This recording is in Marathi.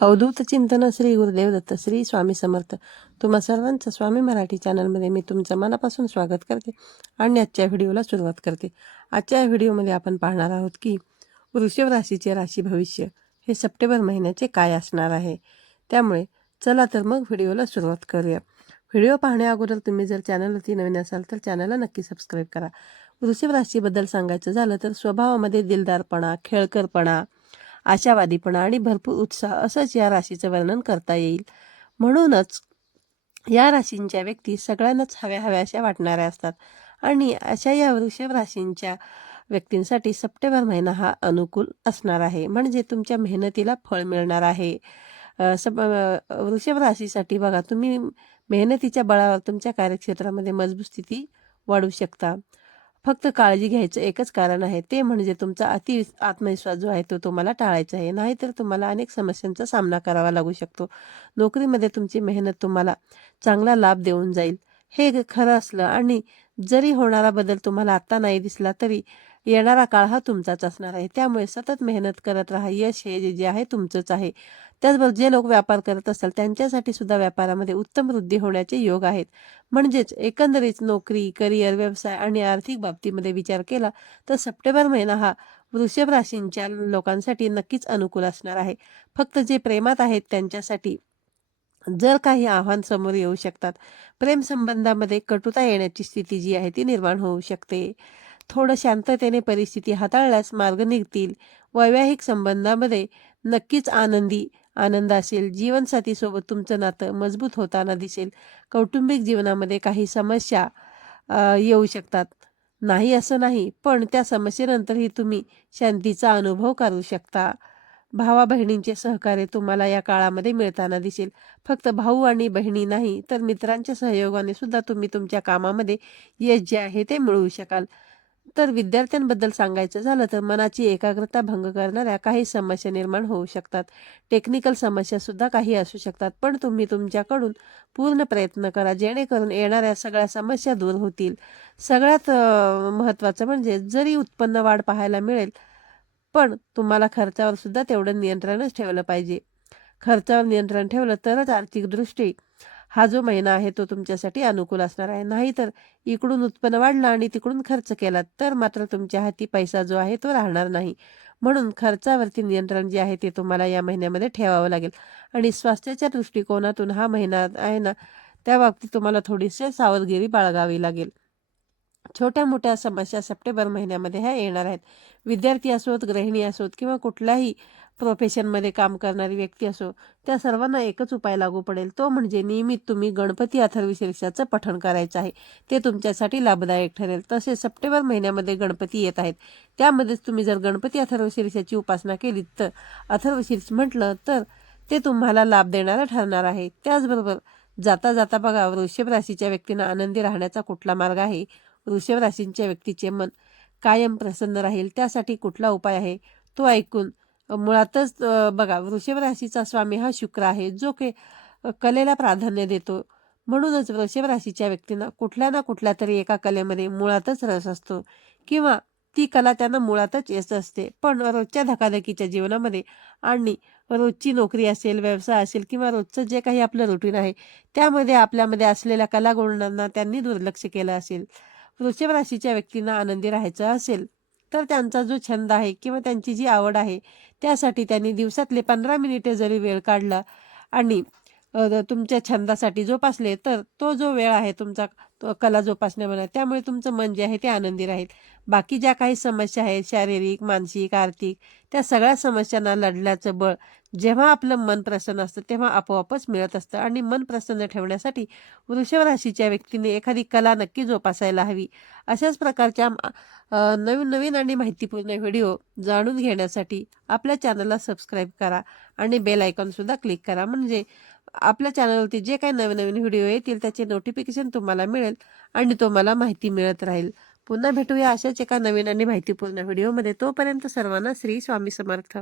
अवधूत चिंतन श्री गुरुदेव दत्त श्री स्वामी समर्थ. तुम्हा सर्वांचं स्वामी मराठी चॅनलमध्ये मी तुमचं मनापासून स्वागत करते आणि आजच्या व्हिडिओला सुरुवात करते. आजच्या व्हिडिओमध्ये आपण पाहणार आहोत की वृषभ राशीचे राशी भविष्य हे सप्टेंबर महिन्याचे काय असणार आहे? त्यामुळे चला तर मग व्हिडिओला सुरुवात करूया. व्हिडिओ पाहण्या अगोदर तुम्ही जर चॅनलवरती नवीन असाल तर चॅनलला नक्की सबस्क्राईब करा. वृषभ राशीबद्दल सांगायचं झालं तर स्वभावामध्ये दिलदारपणा खेळकरपणा आशावादीपणा आणि भरपूर उत्साह असंच या राशीचं वर्णन करता येईल. म्हणूनच या राशींच्या व्यक्ती सगळ्यांनाच हव्या हव्या अशा वाटणाऱ्या असतात. आणि अशा या वृषभ राशींच्या व्यक्तींसाठी सप्टेंबर महिना हा अनुकूल असणार आहे. म्हणजे तुमच्या मेहनतीला फळ मिळणार आहे. सब सप वृषभ राशीसाठी बघा तुम्ही मेहनतीच्या बळावर तुमच्या कार्यक्षेत्रामध्ये मजबूत स्थिती वाढू शकता. फक्त काळजी घ्यायचं एकच कारण आहे. ते म्हणजे तुमचा अति आत्मविश्वास जो आहे तो तुम्हाला टाळायचा आहे. नाहीतर तुम्हाला अनेक समस्यांचा सामना करावा लागू शकतो. नोकरीमध्ये तुमची मेहनत तुम्हाला चांगला लाभ देऊन जाईल. हे खरं असलं आणि जरी होणारा बदल तुम्हाला आत्ता नाही दिसला तरी येणारा काळ हा तुमचाच असणार आहे. त्यामुळे सतत मेहनत करत राहा. यश हे जे जे आहे तुमचंच आहे. त्याचबरोबर जे लोक व्यापार करत असाल त्यांच्यासाठी सुद्धा व्यापारामध्ये उत्तम वृद्धी होण्याचे योग आहेत. म्हणजेच एकंदरीत नोकरी करिअर व्यवसाय आणि आर्थिक बाबतीमध्ये विचार केला तर सप्टेंबर महिना हा वृषभ राशींच्या लोकांसाठी नक्कीच अनुकूल असणार आहे. फक्त जे प्रेमात आहेत त्यांच्यासाठी जर काही आव्हान समोर येऊ शकतात प्रेमसंबंधामध्ये कटुता येण्याची स्थिती जी आहे ती निर्माण होऊ शकते. थोडं शांततेने परिस्थिती हाताळल्यास मार्ग निघतील. वैवाहिक संबंधामध्ये नक्कीच आनंदी आनंद असेल. जीवनसाथीसोबत तुमचं नातं मजबूत होताना दिसेल. कौटुंबिक जीवनामध्ये काही समस्या येऊ शकतात. नाही असं नाही पण त्या समस्येनंतरही तुम्ही शांतीचा अनुभव करू शकता. भावा बहिणींचे सहकार्य तुम्हाला या काळामध्ये मिळताना दिसेल. फक्त भाऊ आणि बहिणी नाही तर मित्रांच्या सहयोगाने सुद्धा तुम्ही तुमच्या कामामध्ये यश जे आहे ते मिळवू शकाल. तर विद्यार्थ्यांबद्दल सांगायचं झालं तर मनाची एकाग्रता भंग करणाऱ्या काही समस्या निर्माण होऊ शकतात. टेक्निकल समस्या सुद्धा काही असू शकतात पण तुम्ही तुमच्याकडून पूर्ण प्रयत्न करा जेणेकरून येणाऱ्या सगळ्या समस्या दूर होतील. सगळ्यात महत्त्वाचं म्हणजे जरी उत्पन्न वाढ पाहायला मिळेल पण तुम्हाला खर्चावर सुद्धा तेवढं नियंत्रणच ठेवलं पाहिजे. खर्चावर नियंत्रण ठेवलं तरच आर्थिकदृष्टी हा जो महिना आहे तो तुमच्यासाठी अनुकूल असणार आहे. नाहीतर इकडून उत्पन्न वाढलं आणि तिकडून खर्च केला तर मात्र तुमच्या हाती पैसा जो आहे तो राहणार नाही. म्हणून खर्चावरती नियंत्रण जे आहे ते तुम्हाला या महिन्यामध्ये ठेवावं लागेल. आणि स्वास्थ्याच्या दृष्टिकोनातून हा महिना आहे ना त्या बाबतीत तुम्हाला थोडीशी सावधगिरी बाळगावी लागेल. छोट्या मोठ्या समस्या सप्टेंबर महिन्यामध्ये ह्या येणार आहेत. विद्यार्थी असोत गृहिणी असोत किंवा कुठल्याही प्रोफेशनमध्ये काम करणारी व्यक्ती असो त्या सर्वांना एकच उपाय लागू पडेल. तो म्हणजे नियमित तुम्ही गणपती अथर्वशीर्षाचं पठण करायचं आहे. ते तुमच्यासाठी लाभदायक ठरेल. तसेच सप्टेंबर महिन्यामध्ये गणपती येत आहेत. त्यामध्येच तुम्ही जर गणपती अथर्वशीर्षाची उपासना केली तर अथर्वशीर्ष म्हटलं तर ते तुम्हाला लाभ देणारं ठरणार आहे. त्याचबरोबर जाता जाता बघा वृषभ राशीच्या व्यक्तींना आनंदी राहण्याचा कुठला मार्ग आहे? वृषभ राशींच्या व्यक्तीचे मन कायम प्रसन्न राहील त्यासाठी कुठला उपाय आहे? तो ऐकून मुळातच बघा वृषभ राशीचा स्वामी हा शुक्र आहे जो के कलेला प्राधान्य देतो. म्हणूनच वृषभ राशीच्या व्यक्तींना कुठल्या ना कुठल्या तरी एका कलेमध्ये मुळातच रस असतो किंवा ती कला त्यांना मुळातच येत असते. पण रोजच्या धकाधकीच्या जीवनामध्ये आणि रोजची नोकरी असेल व्यवसाय असेल किंवा रोजचं जे काही आपलं रुटीन आहे त्यामध्ये आपल्यामध्ये असलेल्या कलागुणांना त्यांनी दुर्लक्ष केलं असेल. वृषभ राशीच्या व्यक्तींना आनंदी राहायचं असेल तर त्यांचा जो छंद आहे किंवा त्यांची जी आवड आहे त्यासाठी त्यांनी दिवसातले पंधरा मिनिटे जरी वेळ काढला आणि तुमच्या छंदासाठी जोपासले तर तो जो वेळ आहे तुमचा तो कला म्हणा त्यामुळे तुमचं मन जे आहे ते आनंदी राहील. बाकी ज्या काही समस्या आहेत शारीरिक मानसिक आर्थिक त्या सगळ्या समस्यांना लढल्याचं बळ जेव्हा आपलं मन प्रसन्न असतं तेव्हा आपोआपच मिळत असतं. आणि मन प्रसन्न ठेवण्यासाठी वृषभ राशीच्या व्यक्तीने एखादी कला नक्की जोपासायला हवी. अशाच प्रकारच्या नवीन नवीन आणि माहितीपूर्ण व्हिडिओ जाणून घेण्यासाठी आपल्या चॅनलला सबस्क्राईब करा आणि बेल आयकॉनसुद्धा क्लिक करा. म्हणजे आपल्या चॅनलवरती जे काही नवीन नवीन व्हिडिओ येतील त्याचे नोटिफिकेशन तुम्हाला मिळेल आणि तुम्हाला माहिती मिळत राहील. पुन्हा भेटूया अशाच एका नवीन आणि माहितीपूर्ण व्हिडिओमध्ये. तोपर्यंत सर्वांना श्री स्वामी समर्थ.